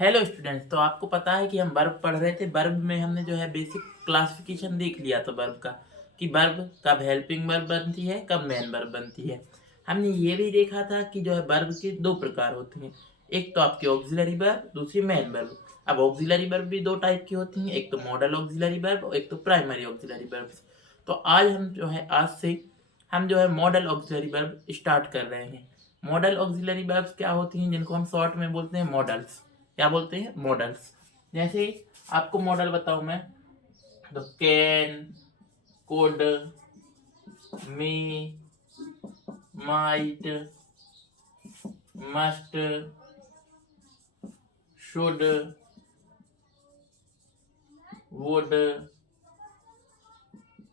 Hello students. तो आपको पता है कि हम वर्ब पढ़ रहे थे। वर्ब में हमने जो है बेसिक क्लासिफिकेशन देख लिया था वर्ब का, कि वर्ब कब हेल्पिंग वर्ब बनती है, कब मेन वर्ब बनती है। हमने ये भी देखा था कि जो है वर्ब के दो प्रकार होते हैं, एक तो आपकी ऑक्सिलरी वर्ब, दूसरी मेन वर्ब। अब ऑक्सिलरी वर्ब भी दो टाइप की होती हैं, एक तो मॉडल ऑक्सिलरी वर्ब और एक तो प्राइमरी ऑक्सिलरी वर्ब। तो आज हम जो है आज से हम जो है मॉडल ऑक्सिलरी वर्ब स्टार्ट कर रहे हैं। मॉडल ऑक्सिलरी वर्ब्स क्या होती हैं, जिनको हम शॉर्ट में बोलते हैं मॉडल्स। क्या बोलते हैं? मॉडल्स। जैसे आपको मॉडल बताऊं मैं, तो can, could, may, might, must, should, would,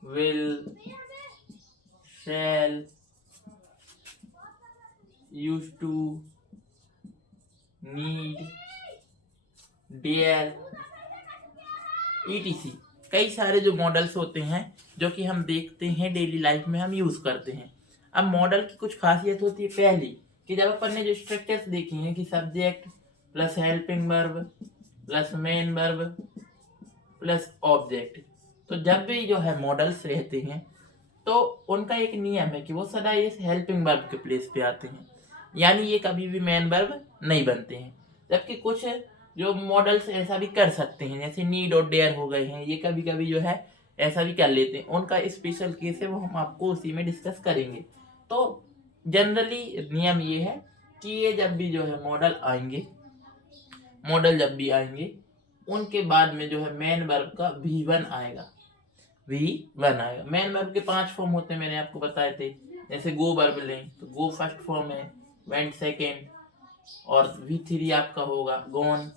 will, shall, use to, need, dare, etc. कई सारे जो मॉडल्स होते हैं जो कि हम देखते हैं डेली लाइफ में, हम यूज करते हैं। अब मॉडल की कुछ खासियत होती है। पहली कि जब अपन ने जो स्ट्रक्चर्स देखे हैं कि subject plus helping verb plus main verb plus object, तो जब भी जो है मॉडल्स रहते हैं तो उनका एक नियम है कि वो सदा इस हेल्पिंग वर्ब के प्लेस पे आते हैं, यानी ये कभी भी मेन वर्ब नहीं बनते हैं। जबकि कुछ जो मॉडल्स ऐसा भी कर सकते हैं, जैसे नीड और डेयर हो गए हैं, ये कभी कभी जो है ऐसा भी कर लेते हैं। उनका स्पेशल केस है, वो हम आपको उसी में डिस्कस करेंगे। तो जनरली नियम ये है कि ये जब भी जो है मॉडल जब भी आएंगे, उनके बाद में जो है मेन वर्ब का V1 आएगा। V1 आएगा। मेन वर्ब के 5 फॉर्म होते हैं, मैंने आपको बताए थे। जैसे गो वर्ब लें तो गो फर्स्ट फॉर्म है, वेंट सेकेंड, और V3 आपका होगा गोन,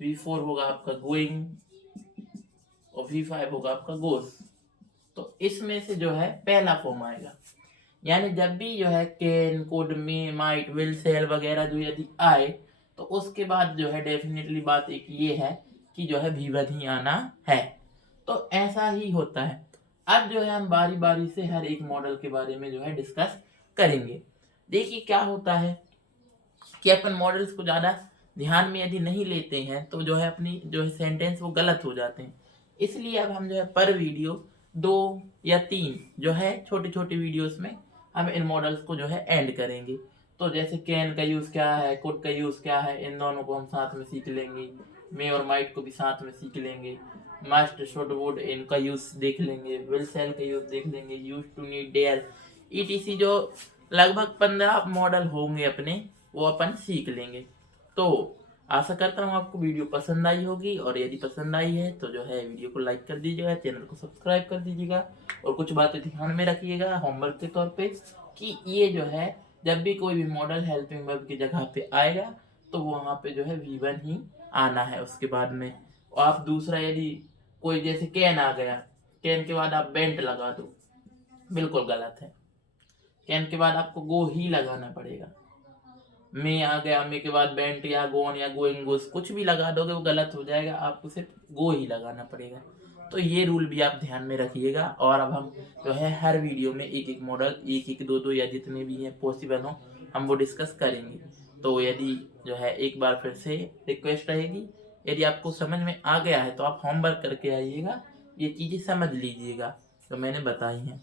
V4 होगा आपका गोइंग, और V5 होगा आपका गोस। तो इसमें से जो है पहला फॉर्म आएगा। यानी जब भी जो है can, could, may, might, will, shall वगैरह जो यदि आए, तो उसके बाद जो है डेफिनेटली बात एक ये है कि जो है V1 ही आना है। तो ऐसा ही होता है। अब जो है हम बारी बारी से हर एक मॉडल के बारे में जो है डिस्कस करेंगे। देखिए क्या होता है कि अपन मॉडल्स को ज़्यादा ध्यान में यदि नहीं लेते हैं तो जो है अपनी जो है सेंटेंस वो गलत हो जाते हैं। इसलिए अब हम जो है पर वीडियो 2 या 3 जो है छोटे छोटे वीडियोस में हम इन मॉडल्स को जो है एंड करेंगे। तो जैसे कैन का यूज़ क्या है, कुड का यूज़ क्या है, इन दोनों को हम साथ में सीख लेंगे। मे और माइट को भी साथ में सीख लेंगे। मस्ट, शुड, वुड, इनका यूज़ देख लेंगे। विल, सेल का यूज़ देख लेंगे। Use to, need, dare, etc जो लगभग 15 मॉडल होंगे अपने, वो अपन सीख लेंगे। तो आशा करता हूँ आपको वीडियो पसंद आई होगी, और यदि पसंद आई है तो जो है वीडियो को लाइक कर दीजिएगा, चैनल को सब्सक्राइब कर दीजिएगा, और कुछ बातें ध्यान में रखिएगा होमवर्क के तौर पे, कि ये जो है जब भी कोई भी मॉडल हेल्पिंग वर्ब की जगह पे आएगा तो वहाँ पे जो है V1 ही आना है। उसके बाद में आप दूसरा, यदि कोई जैसे कैन आ गया, कैन के बाद आप बेंट लगा दो, बिल्कुल गलत है। कैन के बाद आपको गो ही लगाना पड़ेगा। मे आ गया, मे के बाद बेंट या गोन या गोइंग गोस कुछ भी लगा दोगे वो गलत हो जाएगा, आपको सिर्फ गो ही लगाना पड़ेगा। तो ये रूल भी आप ध्यान में रखिएगा। और अब हम जो है हर वीडियो में एक एक मॉडल, एक एक दो दो या जितने भी हैं पॉसिबल हो, हम वो डिस्कस करेंगे। तो यदि जो है एक बार फिर से रिक्वेस्ट रहेगी, यदि आपको समझ में आ गया है तो आप होमवर्क करके आइएगा, ये चीज़ें समझ लीजिएगा जो मैंने बताई हैं।